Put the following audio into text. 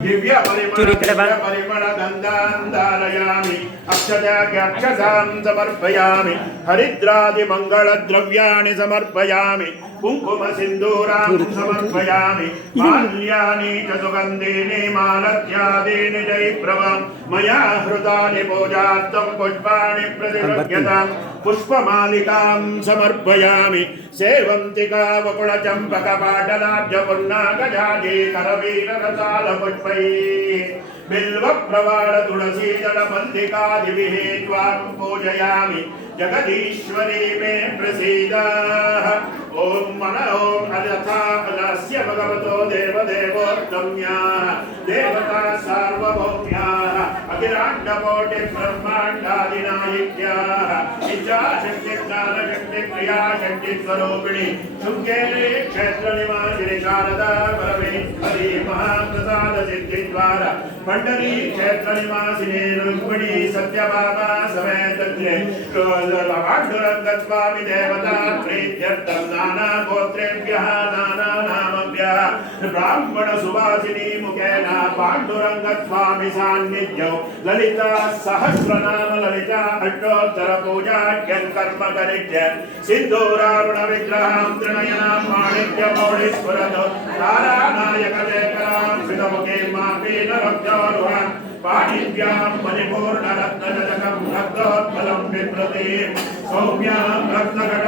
तू धारयामि अक्षताख्यक्षतां समर्पयामि हरिद्रादिमङ्गलद्रव्याणि समर्पयामि। कुङ्कुमसिन्दूरां समर्पयामि। माल्यानि च सुगन्धीनि मालत्यादीनि जयप्रभं। मया हृतानि पूजार्थं पुष्पाणि प्रतिगृह्यताम् पुष्पमालिकां समर्पयामि। सेवन्तिका वकुलचम्पकपाटलाब्जपुन्नागजाजे करवीररसालपुष्पैः त्वां पूजयामि। जगदीश्वरी मे प्रसीद ఓం మన ఓం అలతాస్య భగవతో దేవదేవోర్గమ్యా దేవతా సార్వభౌమ్యా అఖిలాండకోటి బ్రహ్మాండాదినాయిక్యా ఇచ్చాశక్తి జ్ఞానశక్తి క్రియాశక్తి స్వరూపిణి శుంకేరే క్షేత్ర నివాసిని శారదా పరమే महाप्रसादसिद्धिद्वार पण्डरी क्षेत्रनिवासिने रुक्मिणी सत्यभामा समेतज्ञे। पाण्डुरङ्गस्वामि देवता प्रीत्यर्थं नानागोत्रेभ्यः नानानामभ्यः। ब्राह्मणसुवासिनी मुखेन पाण्डुरङ्गस्वामि सान्निध्यौ ललिता सहस्रनाम ललिता अष्टोत्तर पूजा कर्म करिष्य सिद्धूरारुण विग्रहां त्रिनयनां माणिक्यमौळीस्फुरतो तारानायक మాపేన భక్తారుహ పాణిభ్యాం పరిపూర్ణ రత్నజలకం రక్తోత్పలం విప్రతే. సౌమ్యాం రక్తగట